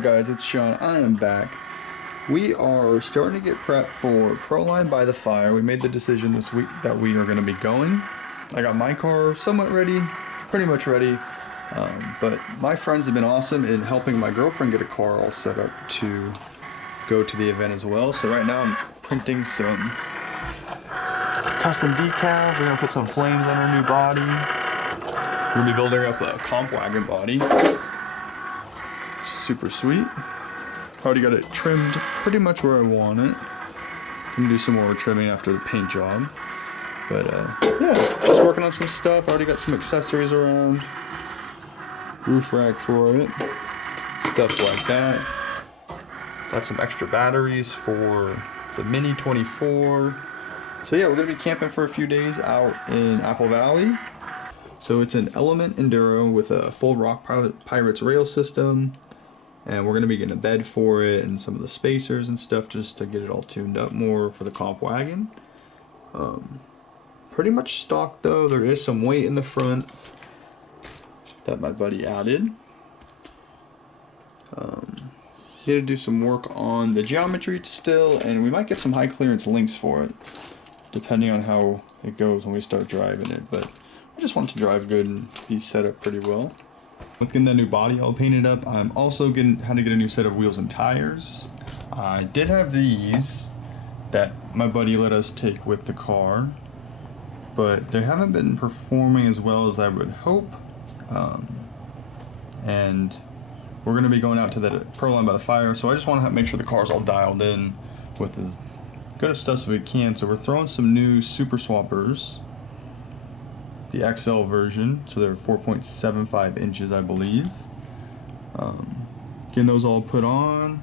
up, guys? It's Sean. I am back. We are starting to get prepped for Proline by the Fire. We made the decision this week that we are going to be going. I got my car somewhat ready, pretty much ready, but my friends have been awesome in helping my girlfriend get a car all set up to go to the event as well. So right now I'm printing some custom decals. We're going to put some flames on our new body. We're going to be building up a comp wagon body. Super sweet. Already got it trimmed pretty much where I want it. Gonna do some more trimming after the paint job. But yeah, just working on some stuff. Already got some accessories around. Roof rack for it. Stuff like that. Got some extra batteries for the Mini 24. So yeah, we're gonna be camping for a few days out in Apple Valley. So it's an Element Enduro with a full Rock Pirates rail system. And we're going to be getting a bed for it and some of the spacers and stuff just to get it all tuned up more for the comp wagon. Pretty much stock though. There is some weight in the front that my buddy added. Need to do some work on the geometry still, and we might get some high clearance links for it depending on how it goes when we start driving it. But I just want it to drive good and be set up pretty well. With getting that new body all painted up, I'm also had to get a new set of wheels and tires. I did have these that my buddy let us take with the car, but they haven't been performing as well as I would hope. And we're going to be going out to that Proline by the Fire, so I just want to make sure the car's all dialed in with as good of stuff as we can. So we're throwing some new Super Swampers. The XL version, so they're 4.75 inches, I believe. Getting those all put on.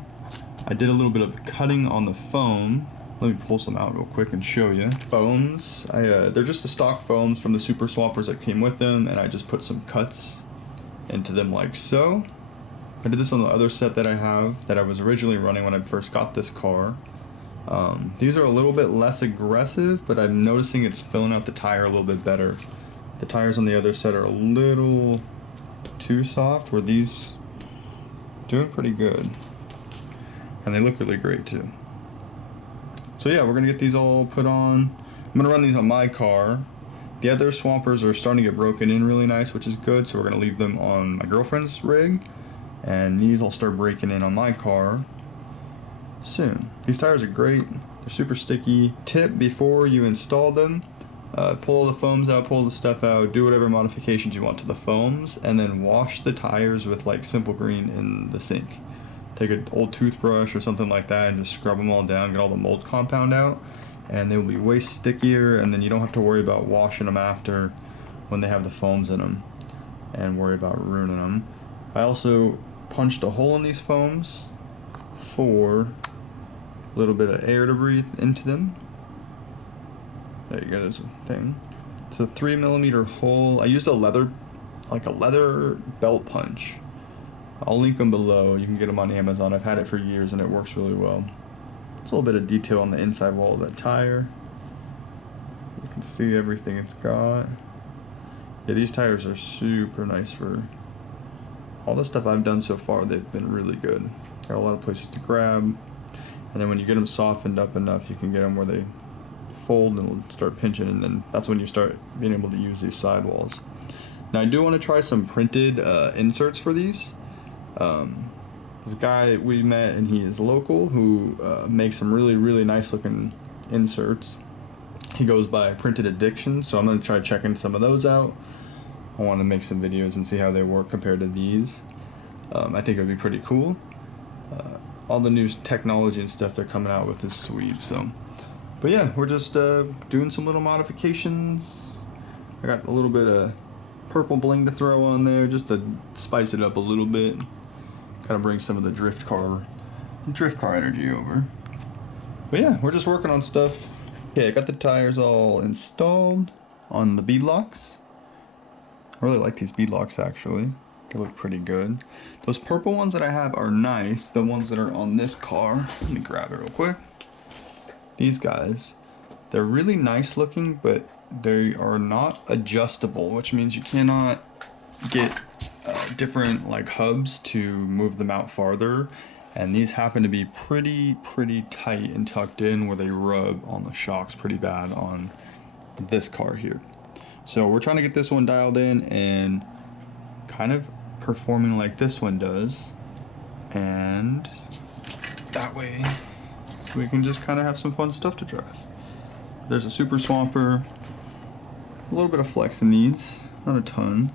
I did a little bit of cutting on the foam. Let me pull some out real quick and show you. Foams, they're just the stock foams from the Super Swampers that came with them, and I just put some cuts into them like so. I did this on the other set that I have, that I was originally running when I first got this car. These are a little bit less aggressive, but I'm noticing it's filling out the tire a little bit better. The tires on the other set are a little too soft, where these doing pretty good. And they look really great too. So yeah, we're gonna get these all put on. I'm gonna run these on my car. The other Swampers are starting to get broken in really nice, which is good, so we're gonna leave them on my girlfriend's rig. And these will start breaking in on my car soon. These tires are great. They're super sticky. Tip before you install them, pull the foams out, pull the stuff out, do whatever modifications you want to the foams, and then wash the tires with like Simple Green in the sink. Take an old toothbrush or something like that and just scrub them all down, get all the mold compound out, and they will be way stickier, and then you don't have to worry about washing them after when they have the foams in them and worry about ruining them. I also punched a hole in these foams for a little bit of air to breathe into them. There you go, there's a thing. It's a 3mm hole. I used a leather belt punch. I'll link them below. You can get them on Amazon. I've had it for years and it works really well. There's a little bit of detail on the inside wall of that tire. You can see everything it's got. Yeah, these tires are super nice for all the stuff I've done so far. They've been really good. Got a lot of places to grab. And then when you get them softened up enough, you can get them where they fold and it'll start pinching, and then that's when you start being able to use these sidewalls. Now I do want to try some printed inserts for these. This guy we met, and he is local, who makes some really nice looking inserts. He goes by Printed Addiction, so I'm going to try checking some of those out. I want to make some videos and see how they work compared to these. I think it would be pretty cool. All the new technology and stuff they're coming out with is sweet. So, but yeah, we're just doing some little modifications. I got a little bit of purple bling to throw on there just to spice it up a little bit. Kind of bring some of the drift car energy over. But yeah, we're just working on stuff. Okay, I got the tires all installed on the bead locks. I really like these bead locks actually. They look pretty good. Those purple ones that I have are nice. The ones that are on this car, let me grab it real quick. These guys, they're really nice looking, but they are not adjustable, which means you cannot get different like hubs to move them out farther, and these happen to be pretty tight and tucked in where they rub on the shocks pretty bad on this car here. So we're trying to get this one dialed in and kind of performing like this one does, and that way we can just kind of have some fun stuff to drive. There's a Super Swamper, a little bit of flex in these, not a ton.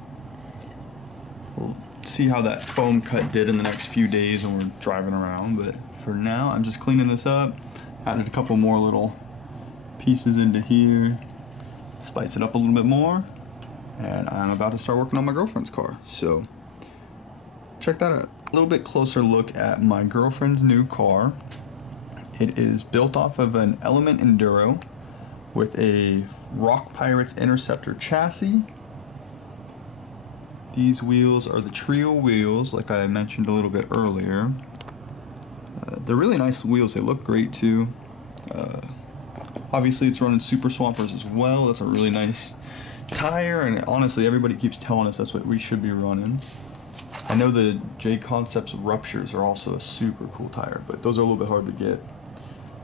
We'll see how that foam cut did in the next few days when we're driving around, but for now I'm just cleaning this up. Added a couple more little pieces into here, spice it up a little bit more, and I'm about to start working on my girlfriend's car, so check that out. A little bit closer look at my girlfriend's new car. It is built off of an Element Enduro with a Rock Pirates Interceptor chassis. These wheels are the trio wheels, like I mentioned a little bit earlier. They're really nice wheels, they look great too. Obviously it's running Super Swampers as well. That's a really nice tire, and honestly everybody keeps telling us that's what we should be running. I know the J Concepts Ruptures are also a super cool tire, but those are a little bit hard to get.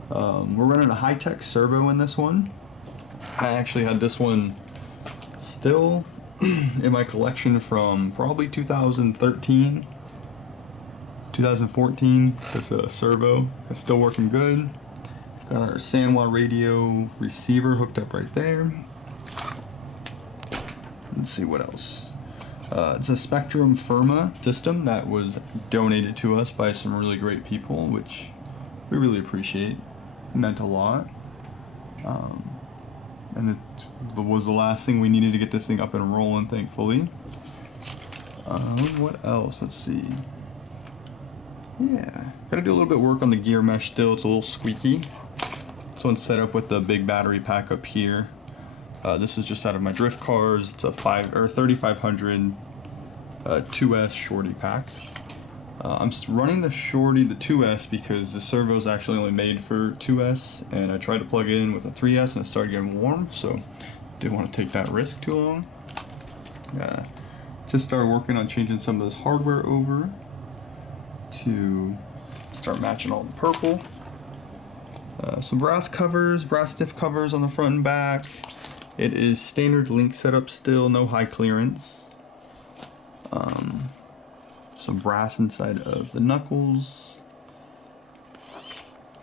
We're running a high-tech servo in this one. I actually had this one still in my collection from probably 2013, 2014. This servo is still working good. Got our Sanwa radio receiver hooked up right there. Let's see what else. It's a Spektrum FIrma system that was donated to us by some really great people, which we really appreciate. It meant a lot. And it was the last thing we needed to get this thing up and rolling, thankfully. What else? Let's see. Yeah, gotta do a little bit of work on the gear mesh still. It's a little squeaky. This one's set up with the big battery pack up here. This is just out of my drift cars. It's a 3500 2S shorty pack. I'm running the shorty, the 2S, because the servo is actually only made for 2S, and I tried to plug it in with a 3S and it started getting warm, so didn't want to take that risk too long. Just started working on changing some of this hardware over to start matching all the purple. Some brass covers, brass stiff covers on the front and back. It is standard link setup still, no high clearance. Some brass inside of the knuckles.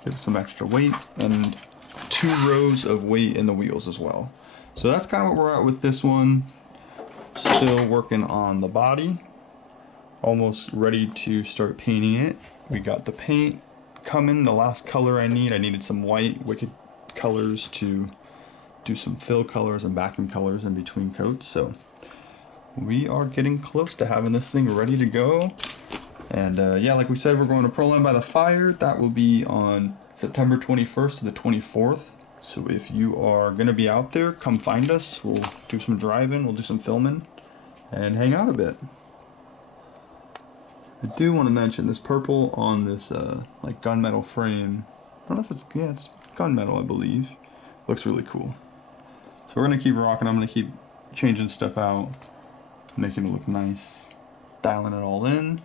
Give it some extra weight, and 2 rows of weight in the wheels as well. So that's kind of what we're at with this one. Still working on the body. Almost ready to start painting it. We got the paint coming, the last color I needed some white Wicked colors to do some fill colors and backing colors in between coats. So we are getting close to having this thing ready to go. And yeah, like we said, we're going to Proline by the Fire. That will be on September 21st to the 24th. So if you are going to be out there, come find us. We'll do some driving, we'll do some filming, and hang out a bit. I do want to mention this purple on this like gunmetal frame. I don't know if it's, yeah, it's gunmetal, I believe. Looks really cool. So we're going to keep rocking. I'm going to keep changing stuff out, making it look nice, dialing it all in.